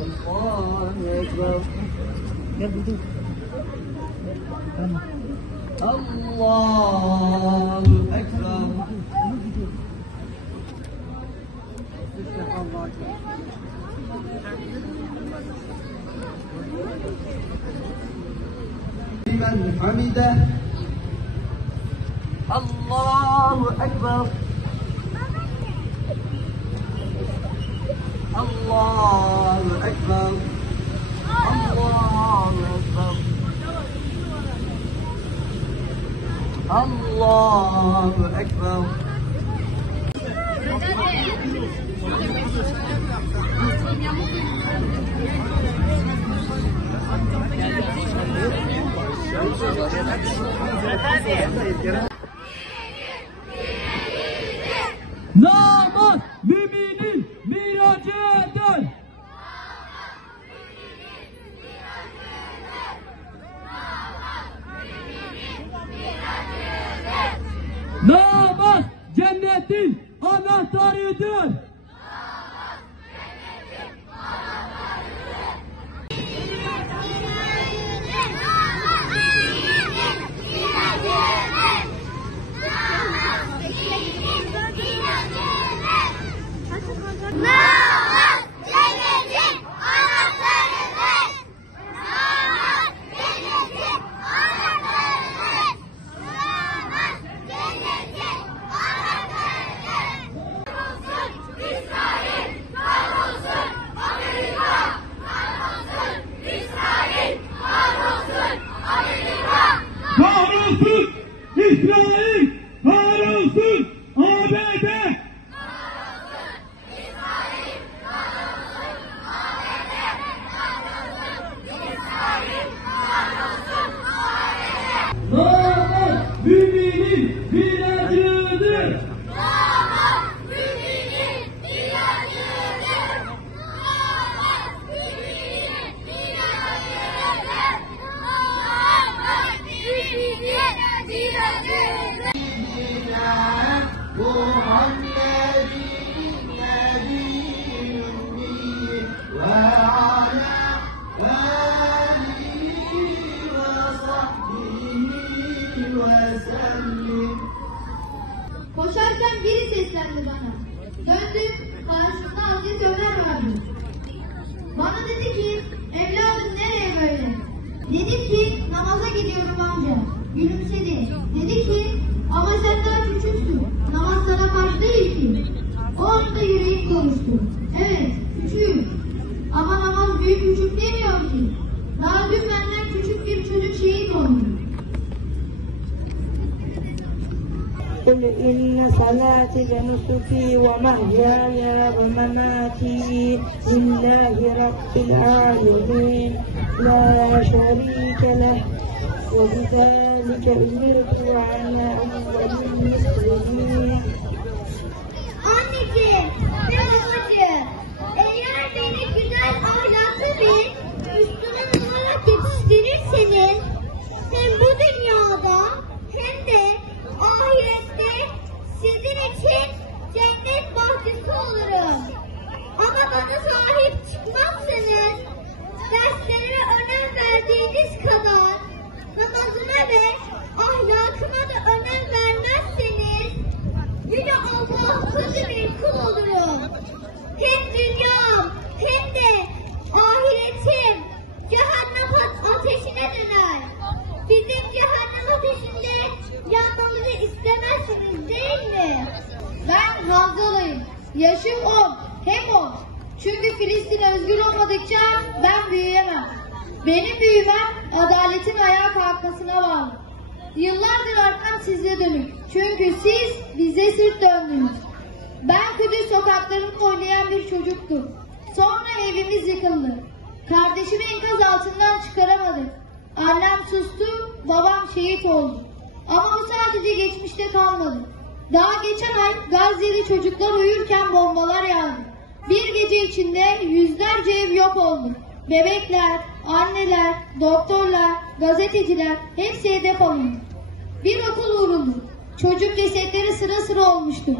Allahu Ekber. Gel buldum. Allahu Ekber. Limen hamide. Allahu Ekber. Allahu Ekber. Allahu Ekber. Allahu Ekber. Namaz müminin miracıdır. Namaz cennetin anahtarıdır. Kahrolsun İsrail, kahrolsun ABD. Namaz müminin miracıdır. Namaz müminin miracıdır. Namaz müminin miracıdır. Namaz müminin miracıdır. Muhammedin nebiyyün ve ala alihi ve sahbihi ve sellim. Koşarken biri seslendi bana. Döndüm, karşımda Hazreti Ömer vardı. Bana dedi ki, evladım nereye böyle? Dedim ki, namaza gidiyorum amca. Gülümsedi. Dedi ki, ama sen daha küçüksün. Namaz sana karşı değil ki. O anda yüreğim konuştu. Evet, küçüğüm. Ama namaz büyük küçük demiyor ki. Daha dün benden küçük bir çocuk şehit oldu. قل إن صلاتي ونسكي ومحياي ومماتي لله رب العالمين لا شريك له وبذلك أمرت وأنا أول المسلمين. Anneciğim ve babacığım, eğer beni güzel ahlaklı bir Müslüman olarak yetiştirirseniz hem bu dünyada hem de ahirette sizin için cennet bahçesi olurum. Ama bana sahip çıkmazsanız derslere önem verdiğiniz kadar namazıma ve ahlakıma da önem vermezseniz yine Allah'a kötü bir kul olurum. Hem dünyam hem de ahiretim cehennem ateşine döner. Bizim cehennem ateşinde yanmamızı istemezsiniz değil mi? Ben Hamzalıyım. Yaşım 10. Hem 10. Çünkü Filistin özgür olmadıkça ben büyüyemem. Benim büyümem adaletin ayağa kalkmasına bağlı. Yıllardır arkam size dönük. Çünkü siz bize sırt döndünüz. Ben Kudüs sokaklarında oynayan bir çocuktum. Sonra evimiz yıkıldı. Kardeşimi enkaz altından çıkaramadık. Annem sustu, babam şehit oldu. Ama bu sadece geçmişte kalmadı. Daha geçen ay Gazze'li çocuklar uyurken bombalar yağdı. Bir gece içinde yüzlerce ev yok oldu. Bebekler, anneler, doktorlar, gazeteciler hepsi hedef alındı. Bir okul vuruldu. Çocuk cesetleri sıra sıra olmuştu.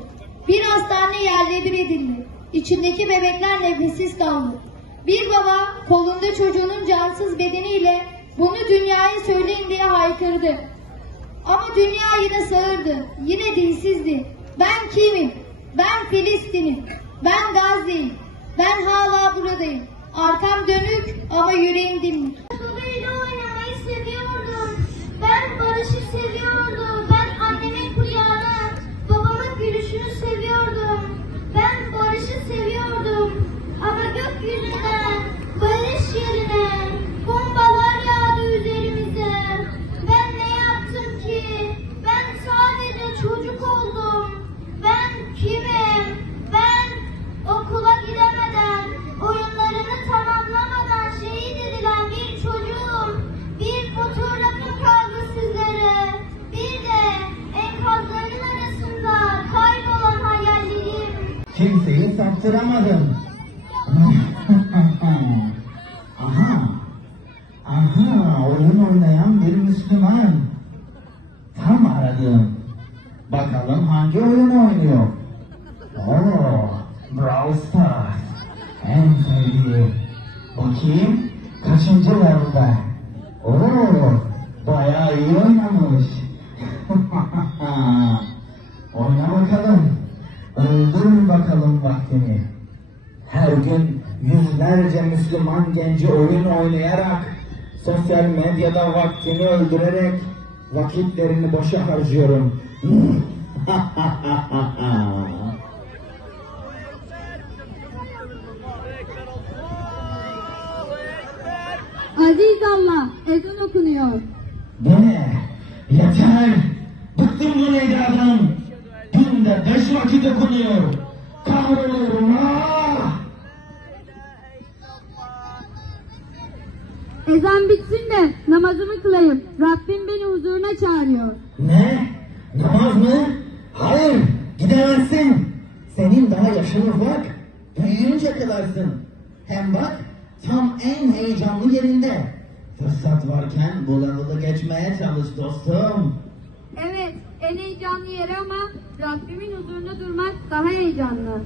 Bir hastane yerle bir edildi. İçindeki bebekler nefessiz kaldı. Bir baba kolunda çocuğunun cansız bedeniyle bunu dünyaya söyleyin diye haykırdı. Ama dünya yine sağırdı, yine dilsizdi. Ben kimim? Ben Filistin'im. Ben Gazze'yim. Ben hala buradayım. Arkam dönük ama yüreğim dimdik. Babayla oynamayı seviyordum. Ben barışı seviyordum. Ben annemin kucağına, babamın gülüşünü seviyordum. Ben barışı seviyordum. Ama gökyüzünden barış yerine bombalar yağdı üzerimize. Ben ne yaptım ki? Ben sadece çocuk oldum. Ben kimim? Ben okula gidemeden, oyunlarını tamamlamadan şehit edilen bir çocuğum. Bir fotoğrafım kaldı sizlere. Bir de enkazların arasında kaybolan hayallerim. Kimseyi saptıramadım. Aha, oyun oynayan bir Müslüman. Tam aradım. Bakalım hangi oyun oynuyor? Brawl Stars. En sevdiğim. Bakayım, kaçıncı level'da? Bayağı iyi oynamış. Oyna bakalım. Öldür bakalım vaktini. Her gün yüzlerce Müslüman genci oyun oynayarak, sosyal medyada vaktini öldürerek vakitlerini boşa harcıyorum. Aziz Allah, ezan okunuyor. Bu ne? Yeter! Bıktım bu neyden! Günde 5 vakit okunuyor. Kahroluyorum ha! Ezan bitsin de namazımı kılayım. Rabbim beni huzuruna çağırıyor. Ne? Namaz mı? Hayır! Gidemezsin! Senin daha yaşın ufak. Büyüyünce kılarsın. Hem bak, tam en heyecanlı yerinde. Fırsat varken bu level'ı geçmeye çalış dostum. Evet, en heyecanlı yeri ama Rabbimin huzurunda durmak daha heyecanlı.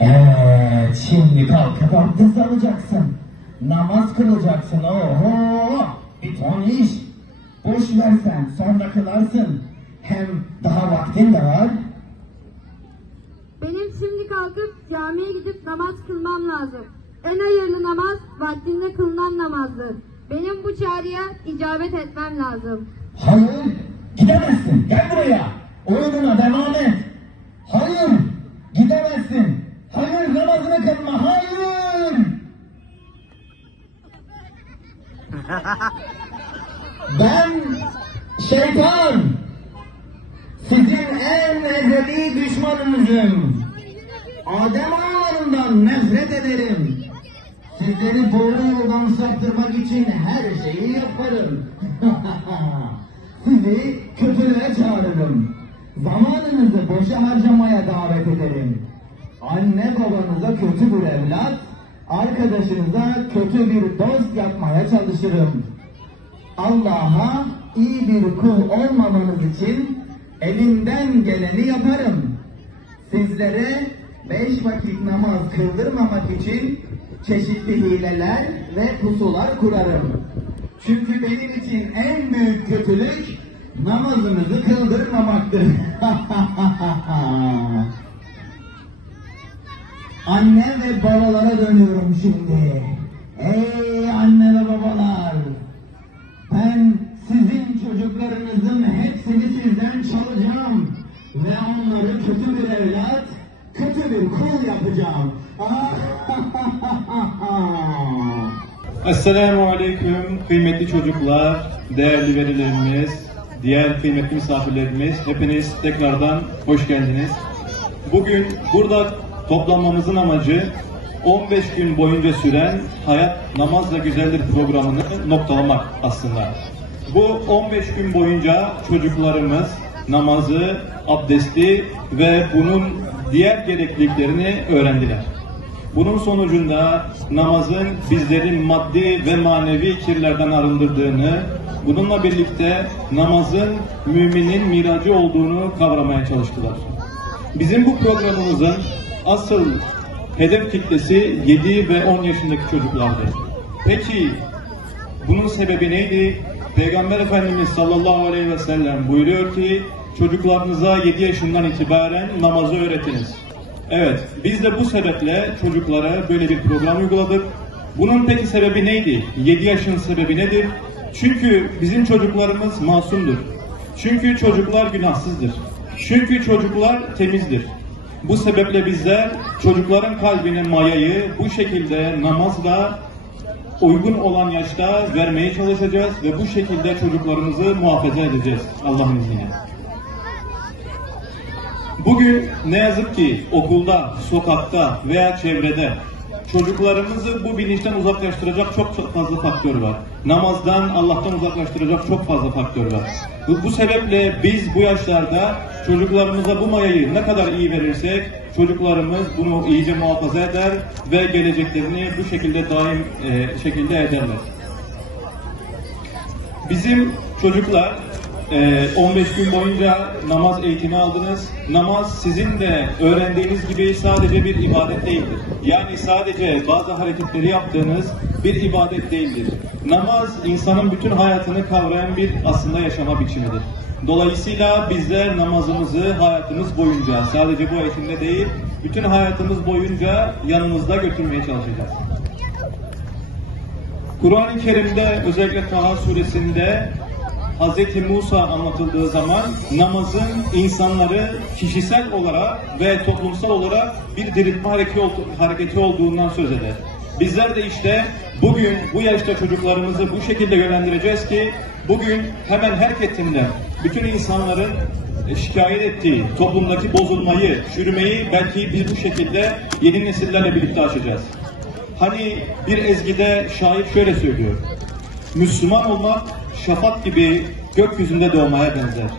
Evet, şimdi kalkıp abdest alacaksın. Namaz kılacaksın. Oho! Bir ton iş. Boş versen sonra kılarsın. Hem daha vaktin de var. Benim şimdi kalkıp camiye gidip namaz kılmam lazım. En hayırlı namaz vaktinde kılınan namazdır. Benim bu çağrıya icabet etmem lazım. Hayır, gidemezsin. Gel buraya. Oyununa devam et. Hayır, gidemezsin. Hayır, namazını kılma. Hayır. Ben şeytan. Sizin en ezeli düşmanınızım. Adem oğullarından nefret ederim. Sizleri doğru yoldan saptırmak için her şeyi yaparım. Sizi kötülüğe çağırırım. Zamanınızı boşa harcamaya davet ederim. Anne babanıza kötü bir evlat, arkadaşınıza kötü bir dost yapmaya çalışırım. Allah'a iyi bir kul olmamanız için elimden geleni yaparım. Sizlere 5 vakit namaz kıldırmamak için çeşitli hileler ve pusular kurarım. Çünkü benim için en büyük kötülük namazınızı kıldırmamaktır. Anne ve babalara dönüyorum şimdi. Ey anne ve babalar! Ben sizin çocuklarınızın hepsini sizden çalacağım. Ve onları kötü bir evlat, kötü bir kul yapacağım. Esselamu Aleyküm kıymetli çocuklar, değerli velilerimiz, diğer kıymetli misafirlerimiz, hepiniz tekrardan hoş geldiniz. Bugün burada toplanmamızın amacı 15 gün boyunca süren Hayat Namazla Güzeldir programını noktalamak aslında. Bu 15 gün boyunca çocuklarımız namazı, abdesti ve bunun diğer gerekliliklerini öğrendiler. Bunun sonucunda namazın bizleri maddi ve manevi kirlerden arındırdığını, bununla birlikte namazın müminin miracı olduğunu kavramaya çalıştılar. Bizim bu programımızın asıl hedef kitlesi 7 ve 10 yaşındaki çocuklardı. Peki bunun sebebi neydi? Peygamber Efendimiz sallallahu aleyhi ve sellem buyuruyor ki çocuklarınıza 7 yaşından itibaren namazı öğretiniz. Evet, biz de bu sebeple çocuklara böyle bir program uyguladık. Bunun peki sebebi neydi? 7 yaşın sebebi nedir? Çünkü bizim çocuklarımız masumdur. Çünkü çocuklar günahsızdır. Çünkü çocuklar temizdir. Bu sebeple bizler çocukların kalbine mayayı bu şekilde namazla uygun olan yaşta vermeye çalışacağız ve bu şekilde çocuklarımızı muhafaza edeceğiz Allah'ın izniyle. Bugün ne yazık ki okulda, sokakta veya çevrede çocuklarımızı bu bilinçten uzaklaştıracak çok fazla faktör var. Namazdan, Allah'tan uzaklaştıracak çok fazla faktör var. Bu sebeple biz bu yaşlarda çocuklarımıza bu mayayı ne kadar iyi verirsek çocuklarımız bunu iyice muhafaza eder ve geleceklerini bu şekilde daim şekilde ederler. Bizim çocuklar 15 gün boyunca namaz eğitimi aldınız. Namaz sizin de öğrendiğiniz gibi sadece bir ibadet değildir. Yani sadece bazı hareketleri yaptığınız bir ibadet değildir. Namaz insanın bütün hayatını kavrayan bir aslında yaşama biçimidir. Dolayısıyla bizler namazımızı hayatımız boyunca sadece bu eğitimde değil, bütün hayatımız boyunca yanımızda götürmeye çalışacağız. Kur'an-ı Kerim'de özellikle Taha suresinde Hz. Musa anlatıldığı zaman namazın insanları kişisel olarak ve toplumsal olarak bir diriltme hareketi olduğundan söz eder. Bizler de işte bugün bu yaşta çocuklarımızı bu şekilde yönlendireceğiz ki bugün hemen her kesimden bütün insanların şikayet ettiği toplumdaki bozulmayı, çürümeyi belki biz bu şekilde yeni nesillerle birlikte aşacağız. Hani bir ezgide şair şöyle söylüyor: Müslüman olmak şafak gibi gökyüzünde doğmaya benzer.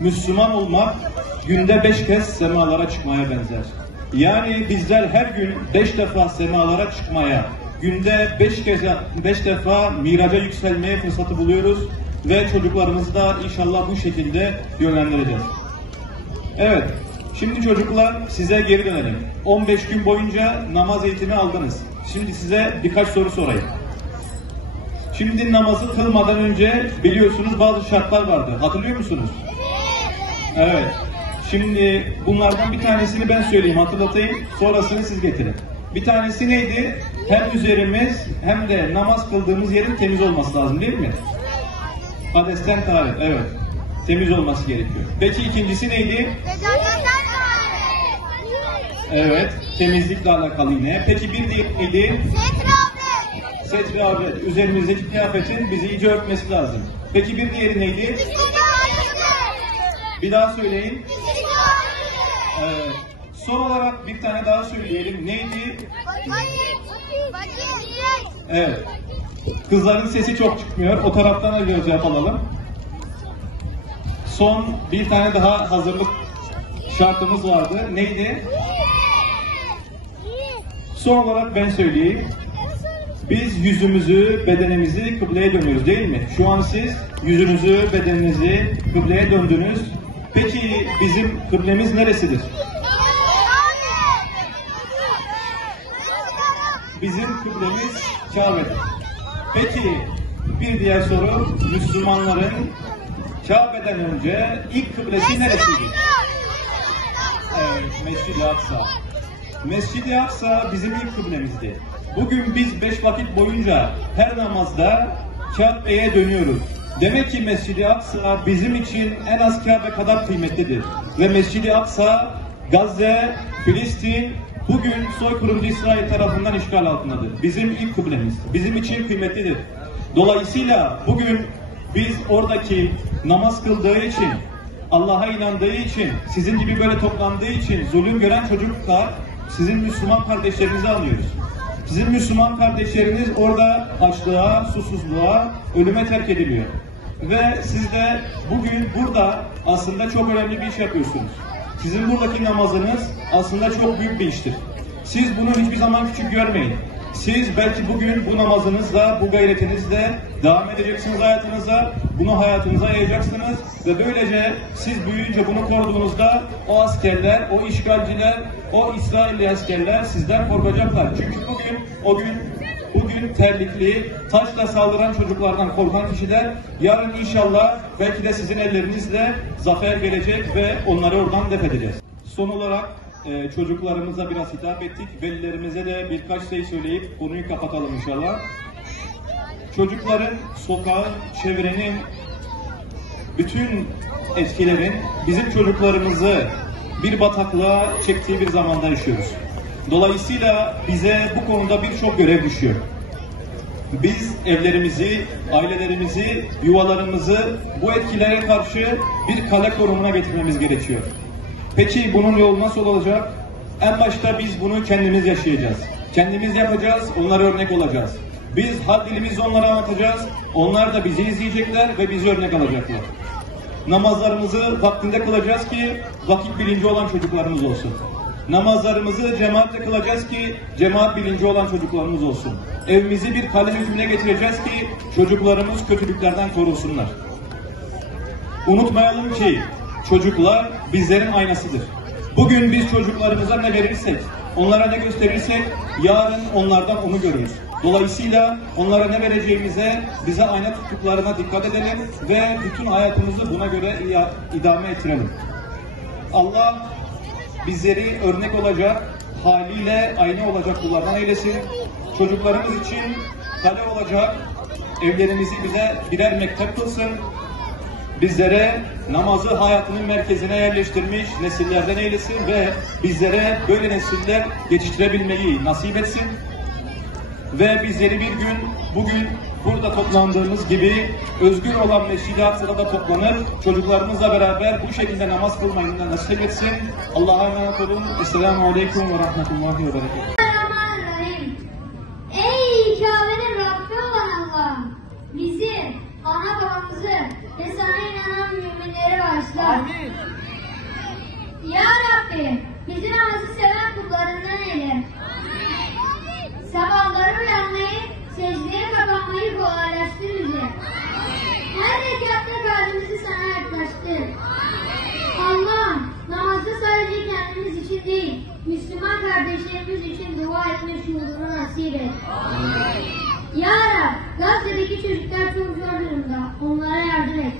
Müslüman olmak günde 5 kez semalara çıkmaya benzer. Yani bizler her gün 5 defa semalara çıkmaya, günde 5 defa miraca yükselmeye fırsatı buluyoruz ve çocuklarımızı da inşallah bu şekilde yönlendireceğiz. Evet, şimdi çocuklar size geri dönelim. 15 gün boyunca namaz eğitimi aldınız. Şimdi size birkaç soru sorayım. Şimdi namazı kılmadan önce biliyorsunuz bazı şartlar vardı. Hatırlıyor musunuz? Evet. Şimdi bunlardan bir tanesini ben söyleyeyim, hatırlatayım. Sonrasını siz getirin. Bir tanesi neydi? Hem üzerimiz hem de namaz kıldığımız yerin temiz olması lazım değil mi? Hadesten taharet, evet. Temiz olması gerekiyor. Peki ikincisi neydi? Evet. Temizlikle alakalı yine. Peki bir diğeri neydi? Setri avret. Üzerimizdeki kıyafetin bizi iyice örtmesi lazım. Peki bir diğeri neydi? Bir daha söyleyin. Evet. Son olarak bir tane daha söyleyelim. Neydi? Evet. Kızların sesi çok çıkmıyor. O taraftan da göz yapalım. Son bir tane daha hazırlık şartımız vardı. Neydi? Son olarak ben söyleyeyim. Biz yüzümüzü, bedenimizi kıbleye dönüyoruz değil mi? Şu an siz yüzünüzü, bedeninizi kıbleye döndünüz. Peki bizim kıblemiz neresidir? Bizim kıblemiz Kabe'dir. Peki bir diğer soru, Müslümanların Kabe'den önce ilk kıblesi neresiydi? Evet, Mescid-i Aksa. Mescid-i Aksa bizim ilk kıblemizdi. Bugün biz 5 vakit boyunca her namazda Kabe'ye dönüyoruz. Demek ki Mescid-i Aksa bizim için en az Kabe kadar kıymetlidir. Ve Mescid-i Aksa, Gazze, Filistin, bugün soykırımcı İsrail tarafından işgal altındadır. Bizim ilk kıblemiz. Bizim için kıymetlidir. Dolayısıyla bugün biz oradaki namaz kıldığı için, Allah'a inandığı için, sizin gibi böyle toplandığı için zulüm gören çocuklar, sizin Müslüman kardeşlerinizi anlıyoruz. Sizin Müslüman kardeşleriniz orada açlığa, susuzluğa, ölüme terk ediliyor. Ve siz de bugün burada aslında çok önemli bir iş yapıyorsunuz. Sizin buradaki namazınız aslında çok büyük bir iştir. Siz bunu hiçbir zaman küçük görmeyin. Siz belki bugün bu namazınızla, bu gayretinizle devam edeceksiniz hayatınıza, bunu hayatınıza yayacaksınız ve böylece siz büyüyünce bunu koruduğunuzda o askerler, o işgalciler, o İsrailli askerler sizden korkacaklar. Çünkü bugün terlikli, taşla saldıran çocuklardan korkan kişiler yarın inşallah belki de sizin ellerinizle zafer gelecek ve onları oradan def edeceğiz. Son olarak çocuklarımıza biraz hitap ettik. Velilerimize de birkaç şey söyleyip konuyu kapatalım inşallah. Çocukların, sokağın, çevrenin, bütün etkilerin bizim çocuklarımızı bir bataklığa çektiği bir zamanda yaşıyoruz. Dolayısıyla bize bu konuda birçok görev düşüyor. Biz evlerimizi, ailelerimizi, yuvalarımızı bu etkilere karşı bir kale konumuna getirmemiz gerekiyor. Peki bunun yolu nasıl olacak? En başta biz bunu kendimiz yaşayacağız. Kendimiz yapacağız, onlara örnek olacağız. Biz had dilimizle onlara anlatacağız, onlar da bizi izleyecekler ve bizi örnek alacaklar. Namazlarımızı vaktinde kılacağız ki vakit bilinci olan çocuklarımız olsun. Namazlarımızı cemaatle kılacağız ki cemaat bilinci olan çocuklarımız olsun. Evimizi bir kale hükmüne getireceğiz ki çocuklarımız kötülüklerden korunsunlar. Unutmayalım ki çocuklar bizlerin aynasıdır. Bugün biz çocuklarımıza ne verirsek, onlara ne gösterirsek yarın onlardan onu görürüz. Dolayısıyla onlara ne vereceğimize, bize ayna tuttuklarına dikkat edelim ve bütün hayatımızı buna göre idame ettirelim. Allah bizleri örnek olacak, haliyle ayna olacak kullardan eylesin. Çocuklarımız için kale olacak, evlerimizi bize birer mektep kılsın. Bizlere namazı hayatının merkezine yerleştirmiş nesillerden eylesin ve bizlere böyle nesiller geçiştirebilmeyi nasip etsin. Ve bizleri bir gün, bugün burada toplandığımız gibi özgür olan Mescid-i Aksa'da da toplanıp çocuklarımızla beraber bu şekilde namaz kılmayı da nasip etsin. Allah'a emanet olun. Esselamu Aleyküm ve Rahmetullahi ve Berekatuhu. Bismillahirrahmanirrahim. Ey Kabe'nin Rabbi olan Allah, bizi, ana babamızı ve sana inanan müminleri bağışla. Amin. Ya Rabbi, bizi namazı seven kullarından eyle. Sabahları uyanmayı, secdeye kapanmayı kolaylaştır bize. Her rekatta kalbimizi sana yaklaştır. Allah, namazda sadece kendimiz için değil, Müslüman kardeşlerimiz için dua etme şuurunu nasip et. Ya Rab, Gazze'deki çocuklar çok zor durumda, onlara yardım et.